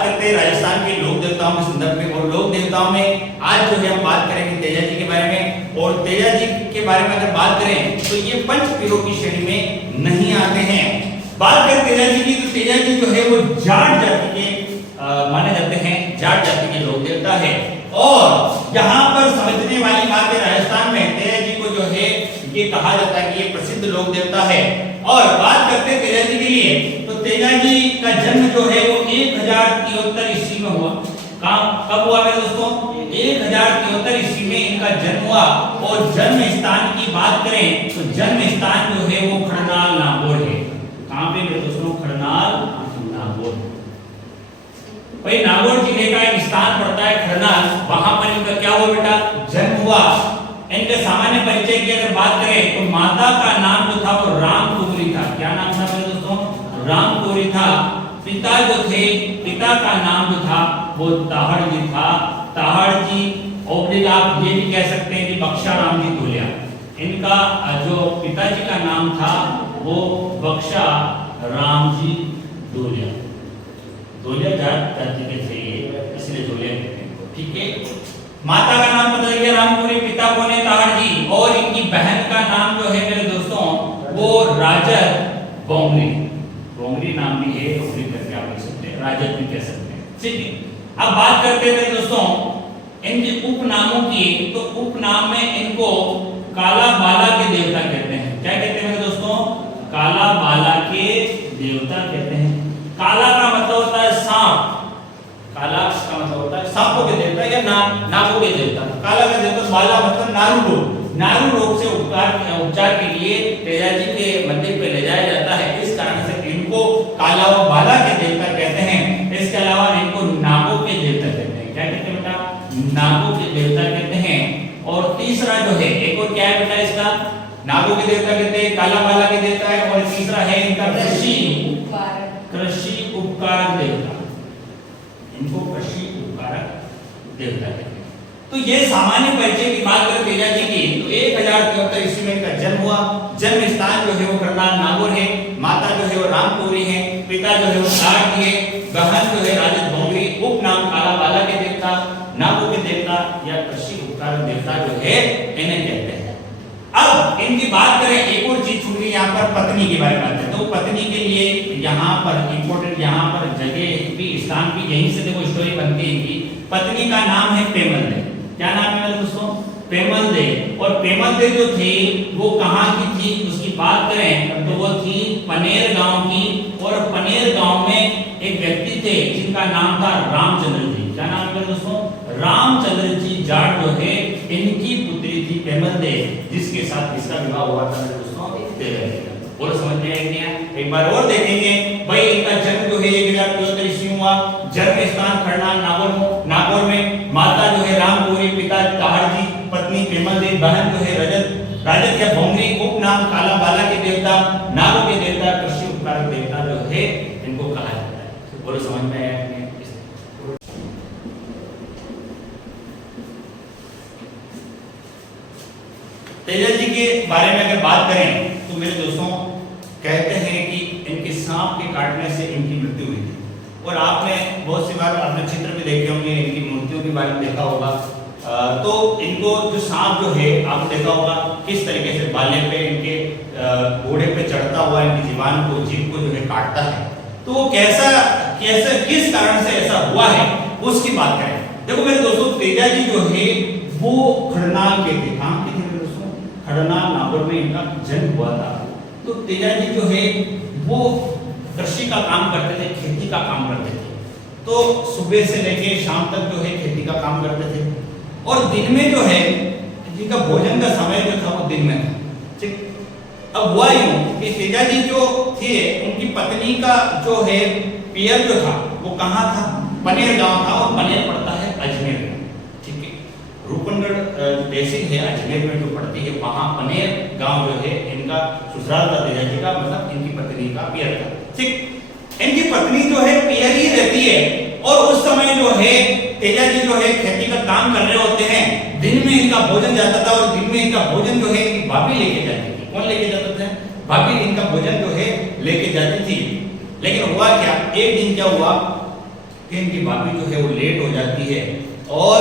बात करते हैं राजस्थान के लोक देवताओं के संदर्भ में, और लोक देवताओं में आज जो है हम बात करेंगे तेजा जी के बारे में। और तेजा जी के बारे में अगर बात करें तो ये पंच पीरों की श्रेणी में नहीं आते हैं। बात करें तेजा जी की, तो तेजा जी जो है वो जाट जाति के माने जाते हैं, जाट जाति के लोक देवता है। और यहाँ पर समझने वाली बात है, राजस्थान में तेजा जी को जो है ये कहा जाता है कि ये प्रसिद्ध लोक देवता है। और बात करते हैं तेजा जी के लिए, तो तेजा जी का जन्म जो है वो 1073 ईस्वी में हुआ। कब हुआ मेरे दोस्तों? 1073 ईस्वी में इनका जन्म हुआ। और जन्म स्थान की बात करें तो जन्म स्थान जो है वो खड़नाल नागौर है। कहां पे मेरे दोस्तों? खड़नाल नागौर। भाई नागौर जिले का एक स्थान पड़ता है खड़नाल, वहां पर इनका क्या हुआ बेटा? जन्म हुआ। इनके सामान्य परिचय की अगर बात करें तो माता का नाम जो था वो राम कुमारी था। क्या नाम था मेरे दोस्तों? राम कुमारी था। पिता जो थे, पिता का नाम जो था वो ताहड़ जी था। ताहड़ जी, और आप ये भी कह सकते हैं कि बख्शा राम जी धोलिया। इनका जो पिताजी का नाम था वो बख्शा राम जी धोलिया। धोलिया जाति के थे ये, इसलिए धोलिया कहते हैं। ठीक है। माता का नाम पता लग गया रामपुरी, पिता कौन है? ताहड़ जी। और इनकी बहन का नाम जो है मेरे दोस्तों वो राजत बोंगरी। बोंगरी नाम भी है, बोंगरी करके आप लिख सकते हैं, राजत भी कह सकते हैं। ठीक है। अब बात करते हैं मेरे दोस्तों इनके उपनामों की, तो उपनाम में इनको काला बाला के देवता कहते हैं। क्या कहते हैं मेरे दोस्तों? काला बाला के देवता कहते हैं। काला का मतलब होता है सांप, काला का मतलब होता है सांपों के देवता या नागों के देवता। काला का देवता, बाला मतलब नारू रोग। नारू रोग से उपचार के लिए तेजा जी के मंदिर पे ले जाया जाता है। इस कारण से इनको काला व बाला के देवता कहते हैं। इसके अलावा इनको नागों के देवता कहते हैं। क्या कहते हैं बेटा? नागों के देवता कहते हैं। और तीसरा जो है, एक और क्या है बेटा इसका? नागों के देवता कहते हैं, काला बाला के देवता है। और तीसरा है इनका कृषि उपकारक देवता। इनको कृषि उपकारक देवता कहते हैं। तो ये सामान्य परिचय की बात करें तेजा जी की, तो 1073 ईस्वी में इनका जन्म हुआ। जन्म स्थान जो है वो खड़नाल नागौर है। माता जो है वो रामपुरी है, पिता जो है वो ताहड़ जी है, बहन जो है राजत बोंगरी। उपनाम काला बाला के देवता, नागों के देवता या कृषि उपकारक देवता जो है इन्हें कहते हैं। अब इनकी बात करें, एक और चीज छूट गई यहाँ पर, पत्नी के बारे में बात करें। तो पत्नी के लिए यहाँ पर इंपॉर्टेंट, यहाँ पर जगह भी, स्थान भी, यहीं से देखो स्टोरी बनती है कि पत्नी का नाम है पेमल दे। क्या नाम है दोस्तों? पेमल दे। और पेमल दे जो थी वो कहाँ की थी उसकी बात करें तो वो थी पनेर गांव की। और पनेर गांव में एक व्यक्ति थे जिनका नाम था रामचंद्र जी। क्या नाम है दोस्तों? रामचंद्र जी जाट जो है इनकी पुत्री थी पेमल दे, जिसके साथ इसका विवाह हुआ था दोस्तों तेजा जी का। बोलो समझ में आया क्या? एक बार और देखेंगे भाई, इनका जन्म जो है 1073 ईस्वी में हुआ। जन्म स्थान खड़नाल नागौर में। माता जो है रामपुरी, पिता ताहड़ जी, पत्नी पेमल दे, बहन जो है राजत या बोंगरी। उपनाम काला बाला के देवता, नागों के देवता, कृषि उपकारक देवता जो है इनको कहा जाता है। बोलो समझ में आया? तेजा जी के बारे में अगर बात करें तो मेरे दोस्तों कहते हैं कि इनके सांप के काटने से इनकी मृत्यु हुई थी। और आपने बहुत सी बार अपने चित्र में देखे होंगे, इनकी मूर्तियों के बारे में देखा होगा। तो इनको जो सांप जो है आपने देखा होगा किस तरीके से बाले पे, इनके घोड़े पे चढ़ता हुआ इनकी जीवान को, जीभ को जो है काटता है। तो वो कैसा किस कारण से ऐसा हुआ है उसकी बात करें। देखो मेरे दोस्तों, तेजा जी जो है वो खड़नाल के थे। कहाँ के थे मेरे दोस्तों? खड़नाल नागौर में इनका जन्म हुआ था। तो तेजा जी जो है वो कृषि का काम करते थे, खेती का काम करते थे। तो सुबह से लेके शाम तक जो है खेती का काम करते थे। और दिन में जो है जिनका भोजन का समय जो था वो दिन में था। ठीक। अब हुआ यूं कि तेजा जी जो थे उनकी पत्नी का जो है पियर जो था वो कहाँ था? पनेर गांव था। और पनेर पड़ता है अजमेर में। ठीक है। रूपनगढ़ तहसील है अजमेर में जो पड़ती है, वहां पनेर गांव जो है इनका ससुराल था तेजा जी का, मतलब इनकी पत्नी का पियर था। ठीक। इनकी पत्नी जो है पियर ही रहती है। और उस समय जो है तेजा जी जो है खेती का काम कर रहे होते हैं। दिन में इनका भोजन जाता था। और दिन में इनका भोजन जो है इनकी भाभी लेके जाती थी। कौन लेके जाता था? भाभी इनका भोजन जो है लेके जाती थी। लेकिन हुआ क्या, एक दिन क्या हुआ कि इनकी भाभी जो है वो लेट हो जाती है और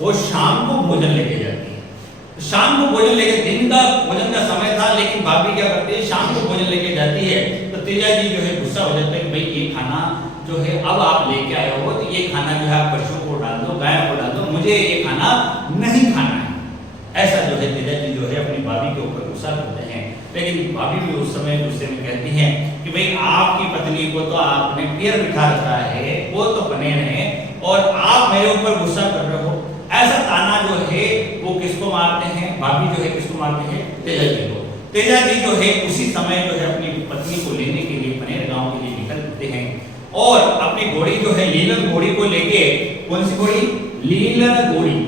वो शाम को भोजन लेके जाती है। शाम को भोजन लेके, दिन का भोजन का समय था लेकिन भाभी क्या करती है, शाम को भोजन लेके जाती है। तो तेजा जी जो है गुस्सा हो जाता है कि भाई ये खाना जो है अब आप लेके आए हो, तो ये खाना जो है आप पशुओं को डाल दो, गाय को डाल दो, मुझे ये खाना नहीं खाना है। ऐसा जो है तेजा जी जो है अपनी भाभी के ऊपर गुस्सा करते हैं। लेकिन भाभी भी उस समय गुस्से में कहती हैं कि भाई आपकी पत्नी को तो आपने पैर बिठा रखा है, वो तो पनेर है और आप मेरे ऊपर गुस्सा कर रहे हो। ऐसा ताना जो है वो किसको मारते हैं, भाभी जो है किसको मारते हैं, तेजा जी को। तेजा जी जो है उसी समय जो है अपनी पत्नी को लेने के लिए पनेर गांव के लिए निकलते हैं और अपनी घोड़ी जो है लीलन घोड़ी को लेके, कौन सी घोड़ी, लीलन घोड़ी,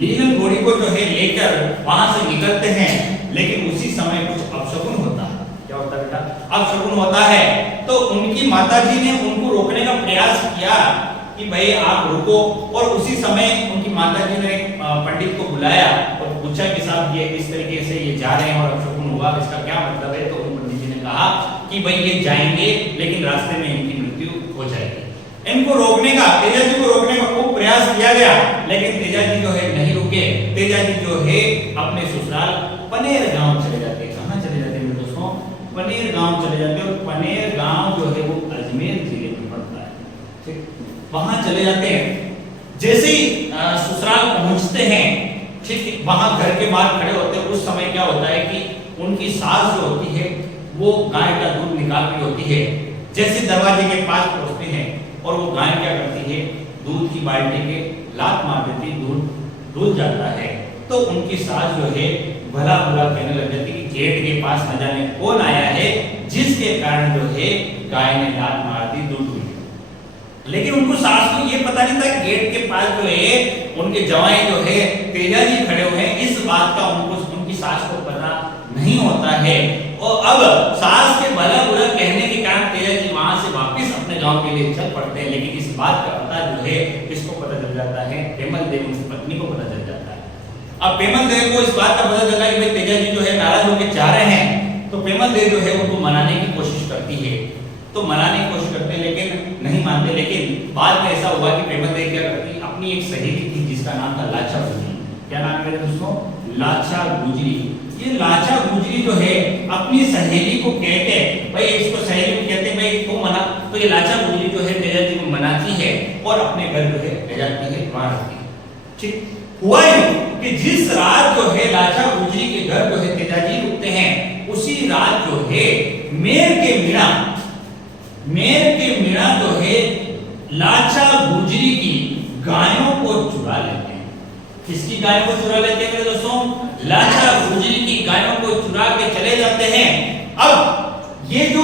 लीलन घोड़ी को जो है लेकर वहां से निकलते हैं। लेकिन उसी समय कुछ अपशकुन होता है। क्या होता है बेटा, अपशकुन होता है। तो उनकी माताजी ने उनको रोकने का प्रयास किया कि भाई आप रुको, और उसी समय उनकी माताजी ने पंडित को बुलाया और पूछा कि साहब ये इस तरीके से ये जा रहे हैं और अपशकुन हुआ, इसका क्या मतलब है। तो पंडित जी ने कहा कि भाई ये जाएंगे लेकिन रास्ते में इनकी मृत्यु हो जाएगी। इनको रोकने का, तेजा जी को रोकने का खूब प्रयास किया गया लेकिन तेजा जी जो है नहीं रुके। तेजा जी जो है अपने ससुराल पनेर गांव चले जाते हैं। कहां चले जाते हैं मेरे दोस्तों, पनेर गांव चले जाते हैं। और पनेर गांव जो है वो अजमेर जिले में पड़ता है, ठीक, वहां चले जाते हैं। जैसे ही ससुराल पहुंचते हैं, ठीक, वहां घर के बाहर खड़े होते हैं। उस समय क्या होता है कि उनकी सास जो होती है वो गाय का दूध निकाल रही होती है। जैसे दरवाजे के पास पहुंचते हैं और वो गाय क्या करती है, दूध की बाल्टी के लात मार देती, दूध डूल जाता है। तो उनकी सास जो है भला बुरा कहने लग जाती कि गेट के पास न जाने कौन आया है जिसके कारण जो है गाय ने लात मार दी, दूध डूल गया। लेकिन उनको सास को ये पता नहीं था कि गेट के पास जो है उनके जवाई जो है तेजा जी खड़े हुए हैं। इस बात का उनको, उनकी सास को पता नहीं होता है। और अब सास के भला बुरा कहने के कारण तेजा जी वहां से वापस अपने गांव के लिए चल पड़ते हैं। लेकिन इस बात का पता जो है किसको पता चल जाता है, पेमल देव की पत्नी को पता चल जाता है। अब पेमल देव को इस बात का पता चला कि भाई तेजा जी जो है नाराज होकर जा रहे हैं। तो पेमल देव जो है उनको मनाने की कोशिश करती है। तो मनाने की कोशिश करते हैं लेकिन नहीं मानते। लेकिन बाद में ऐसा हुआ कि पेमल देव क्या करती, अपनी एक सहेली थी जिसका नाम था लाचा गुजरी। क्या नाम है दोस्तों, लाचा गुजरी। ये लाचा गुजरी जो है अपनी सहेली को कहते हैं, भाई इसको सहेली को कहते हैं भाई तुम मना। तो ये लाचा गुजरी जो है तेजा जी को मनाती है और अपने घर जो है ले जाती है, वहां रहती है। ठीक हुआ यूं कि जिस रात जो है लाचा गुजरी के घर जो है तेजा जी रुकते हैं, उसी रात जो है मेर के मीणा जो है लाचा गुजरी की गायों को चुरा लेते हैं। किसकी गायों को चुरा लेते हैं मेरे दोस्तों, लाचा गुजरी की गायों को चुरा के चले जाते हैं। अब ये जो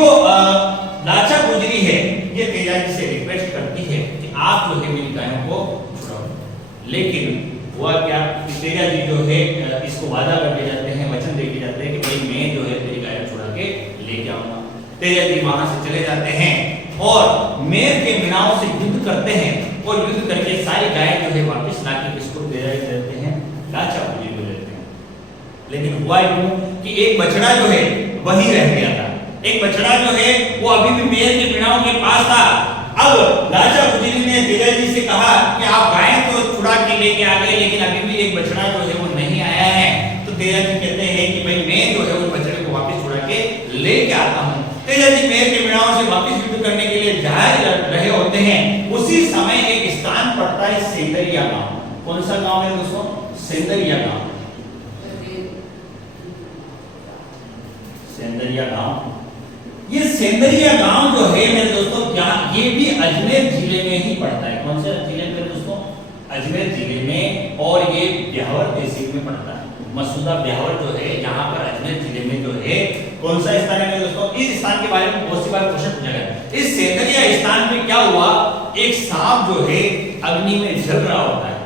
लाचा गुजरी है ये तेजा जी से रिक्वेस्ट करती है कि आप जो है मेरी गायों को छुड़ाओ। लेकिन हुआ क्या कि तेजा जी जो है इसको वादा करके जाते हैं, वचन देके जाते हैं कि भाई मैं जो है तेरी गाय छुड़ा के लेके आऊंगा। तेजा जी वहां से चले जाते हैं और मेर के मीणाओं से युद्ध करते हैं और युद्ध करके सारी गाय जो है वापस लाके किसको तेजा जी देते हैं, लाचा गुजरी को देते हैं। लेकिन हुआ यूं कि एक बछड़ा जो है वहीं रह गया था। एक बछड़ा जो है वो अभी भी मेर के मीणाओं के पास था। अब लाचा गुजरी ने तेजा जी से कहा कि आप गाय तो छुड़ा के लेके आ गए लेकिन अभी भी एक बछड़ा जो है वो नहीं आया है। तो तेजा जी कहते हैं कि भाई मैं जो है वो बछड़े को वापस छुड़ा के लेके आता हूं। तेजा जी मेर के मीणाओं से वापस युद्ध करने के लिए जा रहे होते हैं। उसी समय एक स्थान पड़ता है सेंदरिया गांव। कौन सा गांव है दोस्तों, सेंदरिया गांव। सेंदरिया गांव, ये सेंदरिया गांव जो है मेरे दोस्तों क्या, ये भी अजमेर जिले में ही पड़ता है। कौन से जिले में दोस्तों, अजमेर जिले में। और ये ब्यावर तहसील में पड़ता है। मसूदा ब्यावर जो है यहाँ पर अजमेर जिले में जो है, कौन सा स्थान है मेरे दोस्तों, इस स्थान के बारे में बहुत सी बार क्वेश्चन पूछा गया। इस सेंदरिया स्थान पे क्या हुआ, एक सांप जो है अग्नि में जल रहा होता है।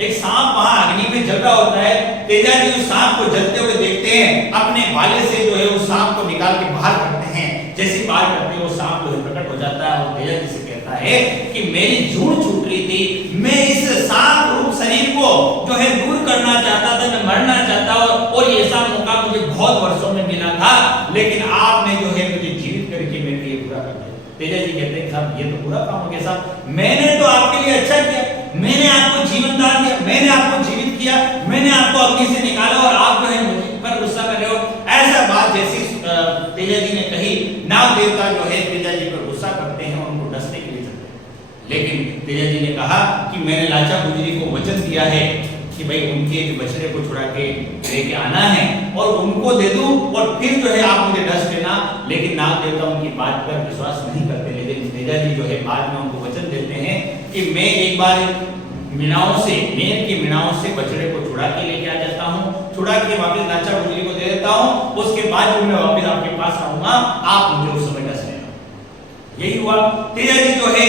एक सांप वहां अग्नि में जल रहा होता है। तेजा जी उस सांप को जलते हुए देखते हैं, अपने भाले से जो है उस सांप को निकाल के बाहर करते हैं। जैसे बाहर करते हैं वो सांप जो है प्रकट हो जाता है और तेजा जी से कहता है कि मेरी जूड़ छूट रही थी, मैं इस सांप रूप शरीर को जो है दूर करना चाहता था, मैं मरना चाहता और ये ऐसा मौका मुझे बहुत वर्षों में मिला था, लेकिन आपने जो है मुझे जीवित करके मेरे लिए पूरा कर दिया। तेजा जी कहते हैं साहब ये तो बुरा काम हो गया साहब, मैंने तो आपके लिए अच्छा किया, मैंने आपको जीवन दान दिया, मैंने आपको जीवित किया, मैंने आपको अग्नि से निकाला और आप जो है मुझ पर गुस्सा कर रहे हो। ऐसा बात जैसी तेजा जी ने कही, नाग देवता जो है तेजा जी पर गुस्सा करते हैं और उनको डसने के लिए चलते हैं। लेकिन तेजा जी ने कहा कि मैंने लाचा गुजरी को वचन दिया है कि भाई उनके बछड़े को छुड़ा के लेके आना है और उनको दे दूं और फिर जो है आप मुझे डस लेना। लेकिन नाग देवता उनकी बात पर विश्वास नहीं करते, लेकिन तेजा जी जो है बाद में उनको वचन देते हैं कि मैं एक बार मीणाओं से, मेघ की मीणाओं से बछड़े को छुड़ा के लेके आ जाता हूँ, छुड़ा के वापस लाचा गुजरी को दे देता हूँ, उसके बाद जब मैं वापस आपके पास आऊंगा आप मुझे उस समय डस लेना। यही हुआ। तेजा जी जो है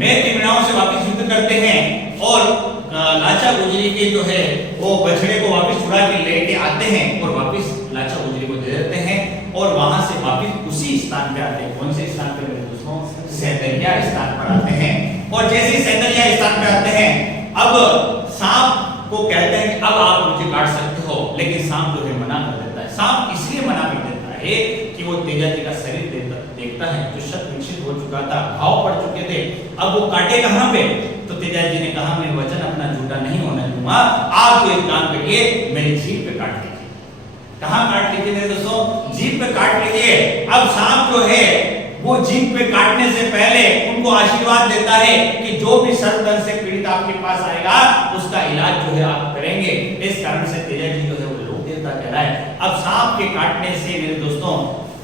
मेघ की मीणाओं से वापस युद्ध करते हैं और लाचा गुजरी के जो है वो बछड़े को वापस छुड़ा के लेके आते हैं और वापस लाचा गुजरी को दे देते हैं और वहां से वापस उसी स्थान पे आते हैं। कौन से स्थान पे मेरे दोस्तों? सैंदलिया स्थान पर आते हैं। और जैसे ही सैंदलिया स्थान पे आते हैं, अब सांप को कहते हैं कि अब आप मुझे काट सकते हो, लेकिन सांप जो है मना कर देता है। सांप इसलिए मना कर देता है कि वो तेजा जी का शरीर देखता है जो शत विकसित हो चुका था, घाव पड़ चुके थे, अब वो काटे कहां पे? तो तेजा जी ने कहा मैं वचन अपना झूठा नहीं होने दूंगा, आप तो एक काम करिए मेरी जीभ पे काट लीजिए। कहां काट लीजिए मेरे दोस्तों? जीभ पे काट लीजिए। अब सांप जो है वो जीभ पे काटने से पहले उनको आशीर्वाद देता है कि जो भी सर्वदर्द से पीड़ित आपके पास आएगा उसका इलाज जो है आप करेंगे। इस कारण से तेजा जी जो है वो लोक देवता कहलाए। अब सांप के काटने से मेरे दोस्तों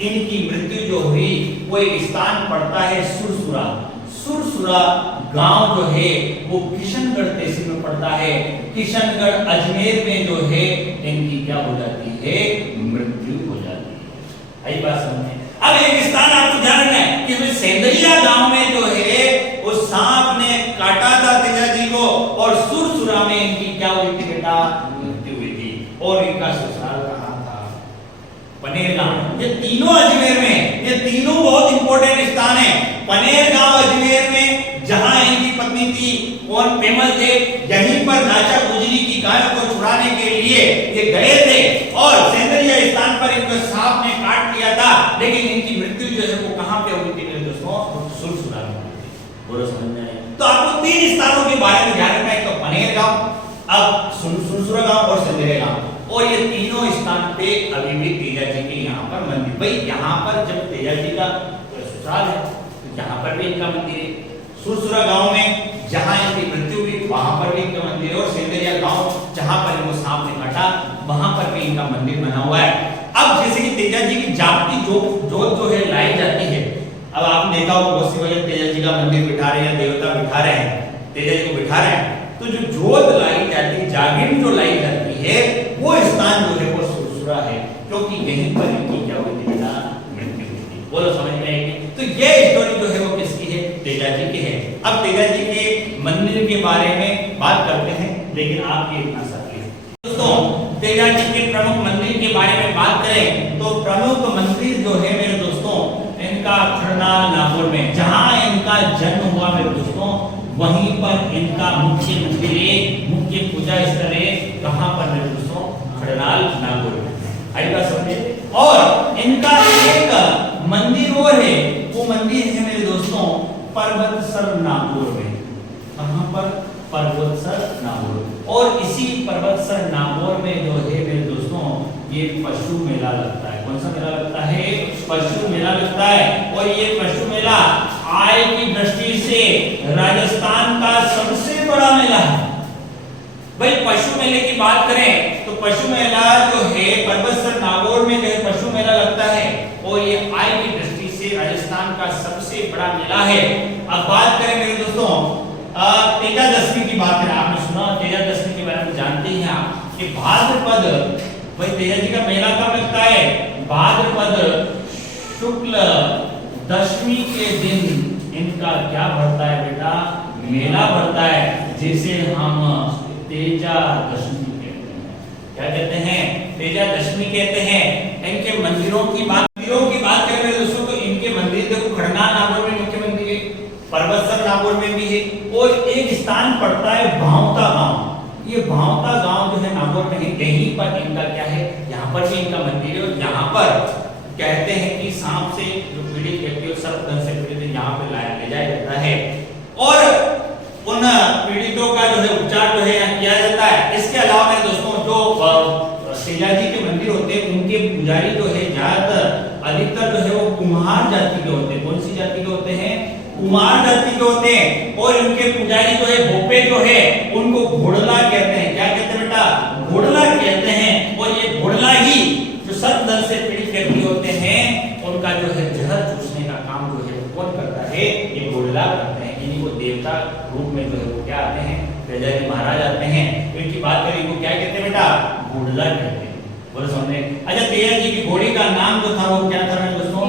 इनकी मृत्यु जो हुई वो एक स्थान पड़ता है सुरसुरा। सुरसुरा गांव जो है वो किशनगढ़ तहसील में पड़ता है। किशनगढ़ अजमेर में जो है इनकी क्या हो जाती है? मृत्यु हो जाती है। आई बात समझ में? अब एक स्थान आपको ध्यान रखना है कि सेंदलिया गांव में जो है उस सांप ने काटा था तेजा जी को और सुरसुरा में इनकी क्या हुई थी बेटा? मृत्यु हुई थी। और इनका ससुराल कहां था? पनेर गांव। ये तीनों अजमेर में, ये तीनों बहुत इंपॉर्टेंट स्थान है। पनेर गांव अजमेर में जहां इनकी पत्नी थी, कौन पेमल थे, यहीं पर लाचा गुजरी की गाय को छुड़ाने के लिए ये गए थे और सेंदलिया स्थान पर इनको सांप ने काट लिया था। लेकिन इनकी मृत्यु जो है वो कहां पे हुई थी मेरे दोस्तों? सुरसुरा में हुई थी। बोलो समझ में आया? तो आपको तीन स्थानों के बारे में ध्यान रखना है, तो पनेर गांव, अब सुरसुरा गांव और सेंदलिया गांव। और ये तीनों स्थान पे अभी भी तेजा जी के यहाँ पर मंदिर। भाई यहाँ पर जब तेजा जी का ससुराल है तो यहाँ पर भी इनका मंदिर है। सुरसुरा गांव में जहां इनकी मृत्यु हुई वहां पर भी इनका मंदिर है और सेंदलिया गांव जहां पर इनको सांप ने काटा वहां पर भी इनका मंदिर बना हुआ है। अब जैसे कि तेजा जी की जागती जोत जो है लाई जाती है। अब आपने देखा होगा बहुत सी वजह तेजा जी का मंदिर बिठा रहे हैं, देवता बिठा रहे हैं, तेजा जी को बिठा रहे हैं, तो जो जोत लाई जाती है, जागीर जो लाई जाती है, वो स्थान जो है वो सुरसुरा है, क्योंकि यहीं पर इनकी क्या हुई थी बेटा? मृत्यु हुई थी। बोलो समझ में आएगी? तो ये स्टोरी जो है वो किसकी है? तेजा जी की है। अब तेजा जी के मंदिर के बारे में बात करते हैं, लेकिन आपके इतना साथी दोस्तों तेजा जी के प्रमुख मंदिर के बारे में बात करें तो प्रमुख मंदिर जो है मेरे दोस्तों इनका खड़नाल नागौर में, जहां इनका जन्म हुआ मेरे दोस्तों, वहीं पर इनका मुख्य मंदिर है, मुख्य पूजा स्थल है। कहां पर मेरे दोस्तों? खड़नाल नागौर में। आई बात समझे? और इनका एक मंदिर और है, वो मंदिर है मेरे दोस्तों पर्वतसर नागौर में। कहां पर? पर्वतसर नागौर। और इसी पर्वतसर नागौर में जो है मेरे दोस्तों ये पशु मेला लगता है। कौन सा मेला लगता है? पशु मेला लगता है। और ये पशु मेला आय की दृष्टि से राजस्थान का सबसे बड़ा मेला है। भाई पशु मेले की बात करें तो पशु मेला जो है पर्वतसर नागौर में जो है पशु मेला लगता है और ये आय की दृष्टि से राजस्थान का सबसे बड़ा मेला है। अब बात करें मेरे दोस्तों तेजा दशमी की बात करें, आपने सुना तेजा दशमी के बारे में जानते हैं आप कि भाद्रपद, भाई तेजा जी का मेला कब लगता है? भाद्रपद शुक्ल दशमी के दिन इनका क्या बढ़ता है बेटा? मेला बढ़ता है, जिसे हम तेजा दशमी कहते हैं। क्या कहते हैं? तेजा दशमी कहते हैं। इनके मंदिरों की बात करें मेरे दोस्तों तो इनके मंदिर देखो खड़नाल नागौर में मुख्य मंदिर है, पर्वतसर नागौर में भी है और एक स्थान पड़ता है भावता गांव। ये भावता गांव जो है नागौर में है, यहीं पर इनका क्या है? यहाँ पर भी इनका मंदिर है और यहाँ पर कहते हैं कि सांप से जो पीड़ित व्यक्ति और सर्पदंश से पीड़ित यहाँ पे ले जाया जाता है और उन पीड़ितों का जो है उपचार जो है यहाँ किया जाता है। इसके अलावा मेरे दोस्तों जो तेजा जी के मंदिर होते हैं उनके पुजारी जो है ज्यादातर अधिकतर जो है वो कुम्हार जाति के होते हैं। कौन सी जाति के होते हैं? कुम्हार जाति के होते हैं। और उनके पुजारी जो है भोपे जो है उनको घोड़ला कहते हैं। क्या कहते हैं बेटा? घोड़ला कहते हैं। और ये घोड़ला ही जो सर्पदंश से पीड़ित व्यक्ति होते हैं उनका जो है जहर चूसने का काम जो है कौन करता है? ये घोड़ला करते हैं। इन्हीं को देवता रूप में जो है वो क्या आते हैं? तेजा जी महाराज आते हैं। तो इनकी बात करें इनको क्या कहते हैं बेटा? घोड़ला कहते हैं। बोलो समझे? अच्छा, तेजा जी की घोड़ी का नाम जो था वो क्या था मेरे दोस्तों?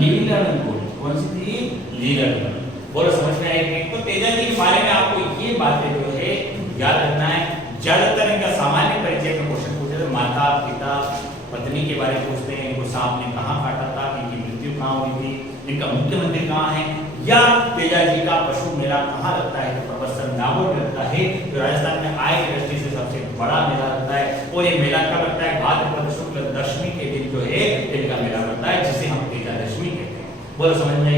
लीलड़ घोड़ी। कौन सी थी? लीलड़। बोलो समझ में आएगी? तो तेजा जी के बारे में आपको ये बातें जो है याद रखना है। ज्यादातर इनका सामान्य परिचय का क्वेश्चन पूछे तो माता पिता पत्नी के बारे में पूछते हैं। इनको सांप ने कहाँ काटा था, इनकी मृत्यु कहाँ हुई थी, इनका मुख्य मंदिर कहाँ है, या तेजा जी का पशु मेला कहाँ लगता है? तो प्रबंसन नागौर में लगता है, जो राजस्थान में आय की दृष्टि से सबसे बड़ा मेला लगता है। और ये मेला कब लगता है? भाद्रपद शुक्ल दशमी के दिन जो है इनका मेला लगता है, जिसे हम तेजा दशमी कहते हैं। बोलो समझ में